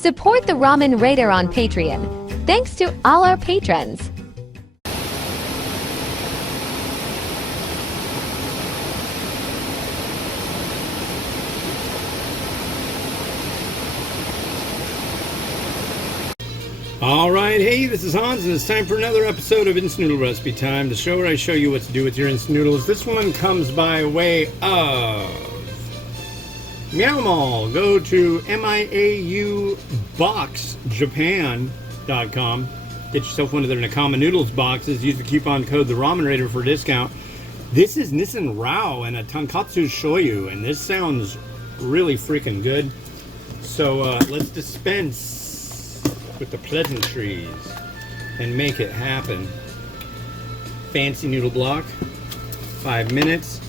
Support the Ramen Raider on Patreon. Thanks to all our patrons. Alright, hey, this is Hans, and it's time for another episode of Instant Noodle Recipe Time, the show where I show you what to do with your instant noodles. This one comes by way of Meow Mall. Go to miauboxjapan.com. Get yourself one of their Nakama Noodles boxes. Use the coupon code The Ramen Raider for a discount. This is Nissin Raoh and a Tonkotsu Shoyu, and this sounds really freaking good. So let's dispense with the pleasantries and make it happen. Fancy noodle block, 5 minutes,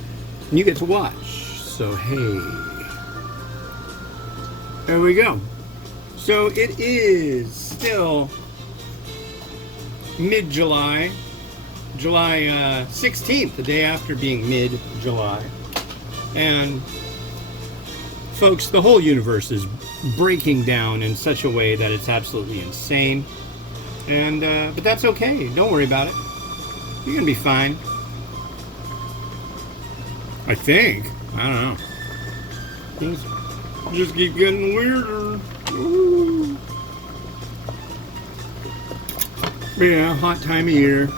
and you get to watch. So hey, there we go. So it is still mid-July, July 16th, the day after being mid-July, and folks, the whole universe is breaking down in such a way that it's absolutely insane. And but that's okay. Don't worry about it. You're gonna be fine. I think. I don't know. Things just keep getting weirder. Ooh. Yeah, hot time of year.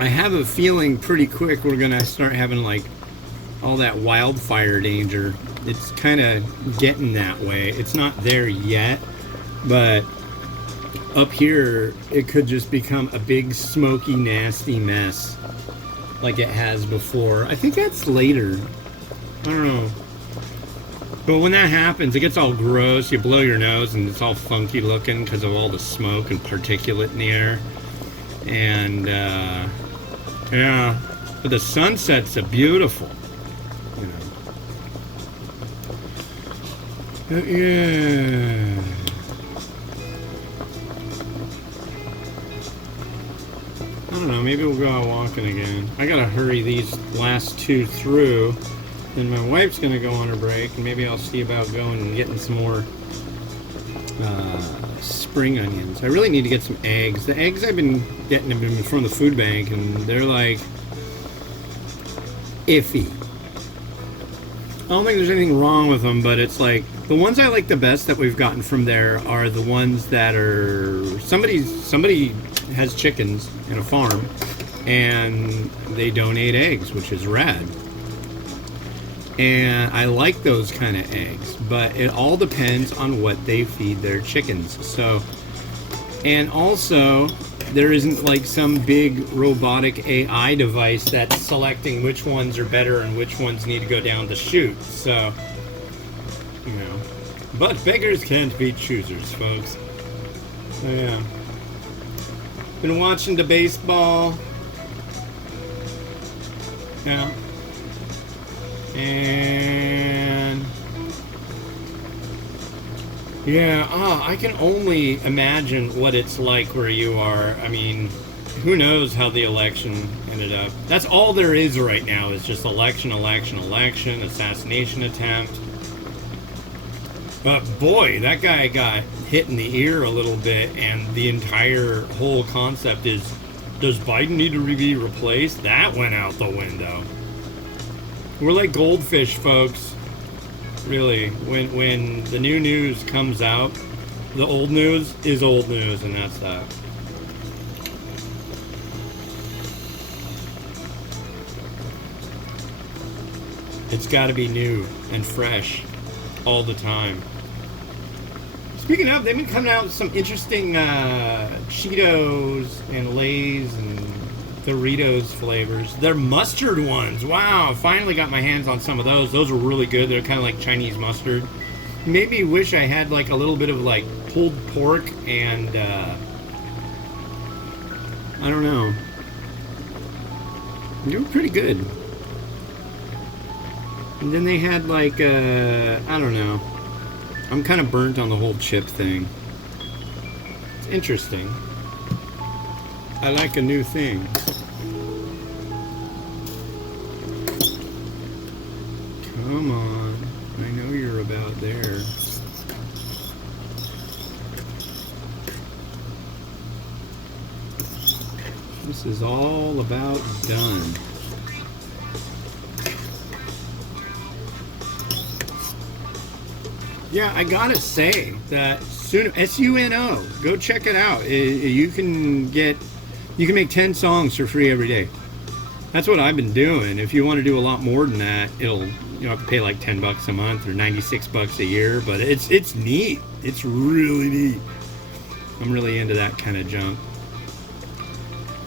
I have a feeling pretty quick we're gonna start having like all that wildfire danger. It's kind of getting that way. It's not there yet, but up here it could just become a big smoky nasty mess like it has before. I think that's later. I don't know. But when that happens, it gets all gross. You blow your nose and it's all funky looking because of all the smoke and particulate in the air. And yeah, but the sunsets are beautiful. Yeah. I don't know, maybe we'll go out walking again. I gotta hurry these last two through. Then my wife's gonna go on her break, and maybe I'll see about going and getting some more spring onions. I really need to get some eggs. The eggs I've been getting have been from the food bank, and they're like iffy. I don't think there's anything wrong with them, but it's like the ones I like the best that we've gotten from there are the ones that are somebody has chickens in a farm and they donate eggs, which is rad. And I like those kind of eggs, but it all depends on what they feed their chickens. So, and also there isn't like some big robotic AI device that's selecting which ones are better and which ones need to go down the chute. So, you know, but beggars can't be choosers, folks. So, yeah. Been watching the baseball. Yeah. And yeah, I can only imagine what it's like where you are. I mean, who knows how the election ended up. That's all there is right now, is just election, assassination attempt. But boy, that guy got hit in the ear a little bit, and the entire whole concept is, does Biden need to be replaced? That went out the window. We're like goldfish, folks. Really, when the new news comes out, the old news is old news, and that's that. It's got to be new and fresh all the time. Speaking of, they've been coming out with some interesting Cheetos and Lay's and Doritos flavors. They're mustard ones. Wow, finally got my hands on some of those. Those are really good. They're kind of like Chinese mustard. Made me wish I had like a little bit of like pulled pork and I don't know. They were pretty good. And then they had like I don't know. I'm kind of burnt on the whole chip thing. It's interesting. I like a new thing. Come on. I know you're about there. This is all about done. Yeah, I gotta say that Suno, go check it out. You can make 10 songs for free every day. That's what I've been doing. If you want to do a lot more than that, you'll have to pay like $10 a month or $96 a year. But it's neat. It's really neat. I'm really into that kind of junk.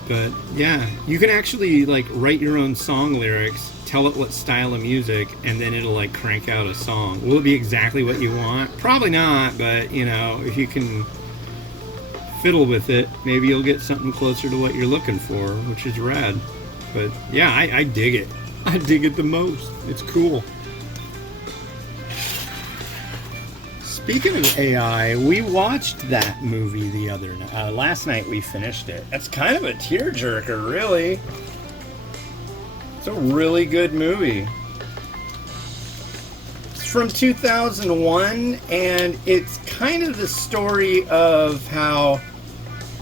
But yeah, you can actually like write your own song lyrics, tell it what style of music, and then it'll like crank out a song. Will it be exactly what you want? Probably not, but if you can fiddle with it, maybe you'll get something closer to what you're looking for, which is rad. But yeah, I dig it. I dig it the most. It's cool. Speaking of AI, we watched that movie the other night. Last night we finished it. It's kind of a tearjerker, really. It's a really good movie. It's from 2001, and it's kind of the story of how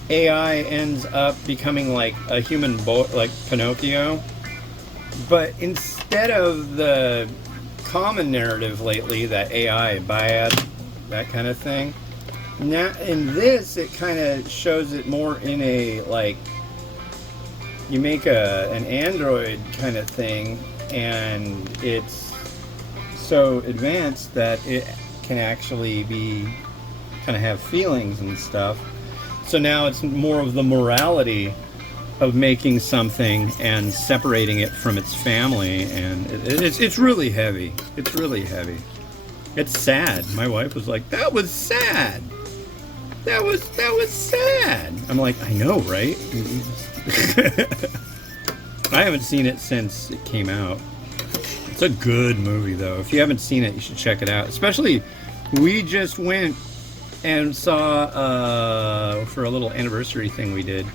AI ends up becoming like a human boy, like Pinocchio. But instead of the common narrative lately that AI bad, that kind of thing, now in this it kind of shows it more in a like you make an android kind of thing, and it's so advanced that it can actually be kind of have feelings and stuff. So now it's more of the morality of making something and separating it from its family, and it's really heavy. It's really heavy. It's sad. My wife was like, "That was sad. That was sad." I'm like, "I know, right?" I haven't seen it since it came out. It's a good movie, though. If you haven't seen it, you should check it out. Especially, we just went and saw for a little anniversary thing we did.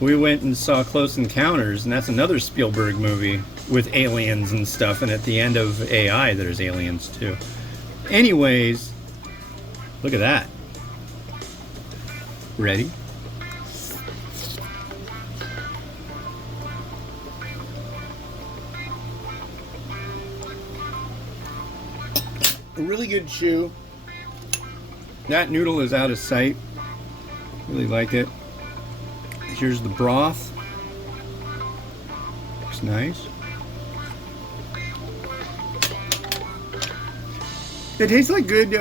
We went and saw Close Encounters, and that's another Spielberg movie with aliens and stuff. And at the end of AI, there's aliens too. Anyways, look at that. Ready? A really good chew. That noodle is out of sight. Really like it. Here's the broth. Looks nice. It tastes like good,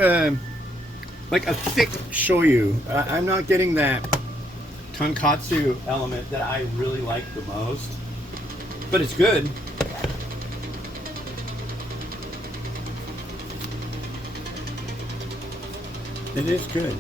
like a thick shoyu. I'm not getting that tonkotsu element that I really like the most, but it's good. It is good.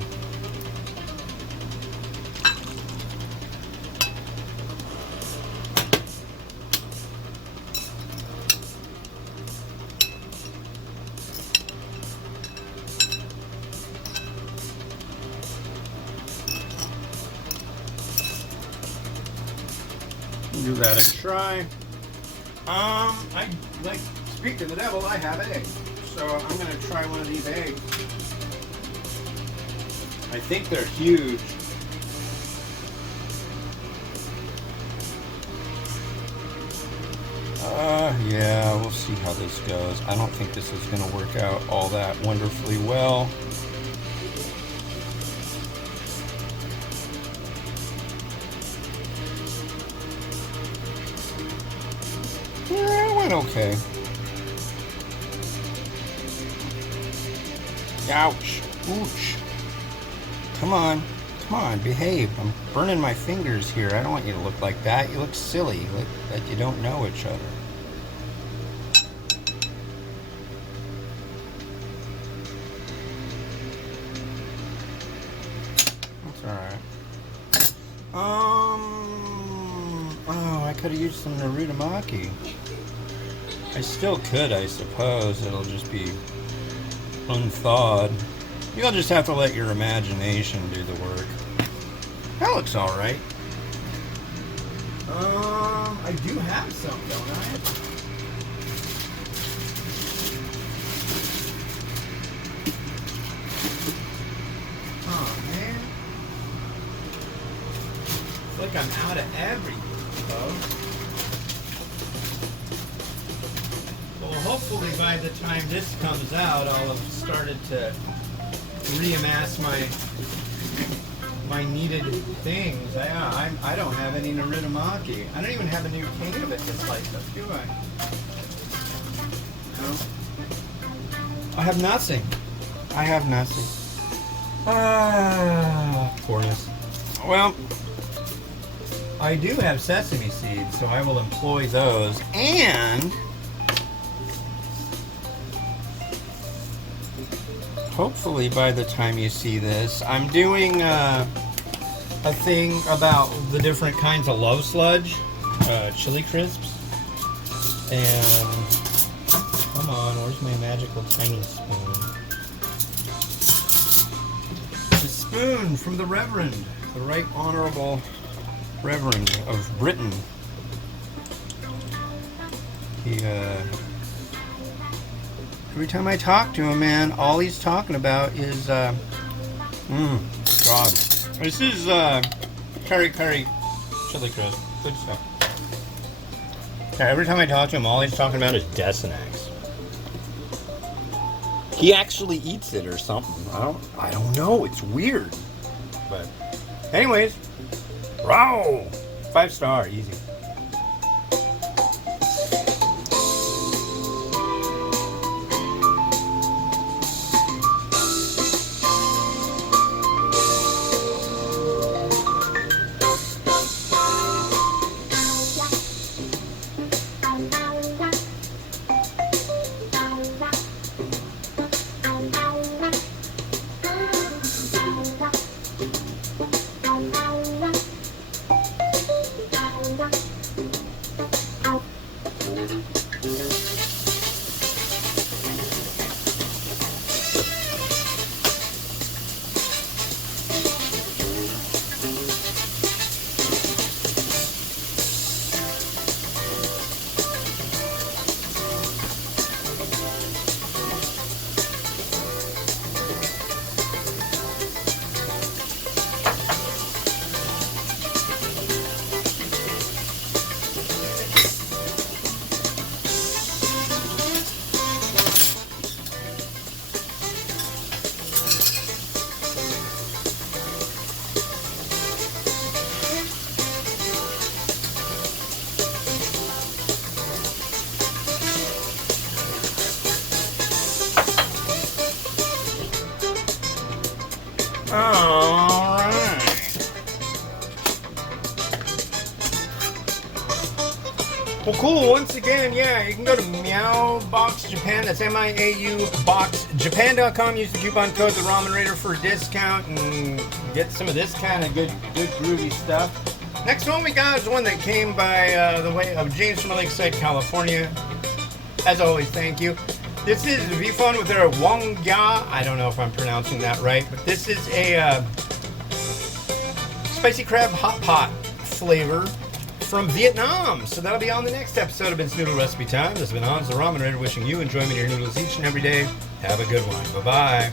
Give that a try. I like, speak to the devil, I have eggs. So I'm gonna try one of these eggs. I think they're huge. Yeah, we'll see how this goes. I don't think this is gonna work out all that wonderfully well. Yeah, it went okay. Ouch. Ouch. Come on, behave. I'm burning my fingers here. I don't want you to look like that. You look silly, like that you don't know each other. That's alright. Oh, I could have used some Narutomaki. I still could, I suppose. It'll just be unthawed. You'll just have to let your imagination do the work. That looks alright. I do have some, don't I? Oh, man. Look, I'm out of everything, folks. Well, hopefully by the time this comes out, I'll have started to reamass my needed things. I don't have any Narutomaki. I don't even have a new can of it to slice up, do I? No. I have nothing. I have nothing. Poorness. Well, I do have sesame seeds, so I will employ those. And hopefully by the time you see this, I'm doing a thing about the different kinds of low sludge, chili crisps. And come on, where's my magical tiny spoon? The spoon from the Reverend, the Right Honorable Reverend of Britain. He, every time I talk to him, man, all he's talking about is, God. This is, curry chili crisp. Good stuff. Yeah, every time I talk to him, all he's talking about is Desanax. He actually eats it or something. I don't know. It's weird. But, anyways, Raoh! 5-star, easy. Well, cool. Once again, yeah, you can go to Meow Box Japan. That's MIAU Box Japan.com. Use the coupon code the Ramen Raider for a discount and get some of this kind of good groovy stuff. Next one we got is one that came by the way of James from Lakeside, California. As always, thank you. This is Vifon with their Wongya. I don't know if I'm pronouncing that right, but this is a spicy crab hot pot flavor from Vietnam. So that'll be on the next episode of It's Noodle Recipe Time. This has been Hans the Ramen Raider wishing you enjoyment of your noodles each and every day. Have a good one. Bye-bye.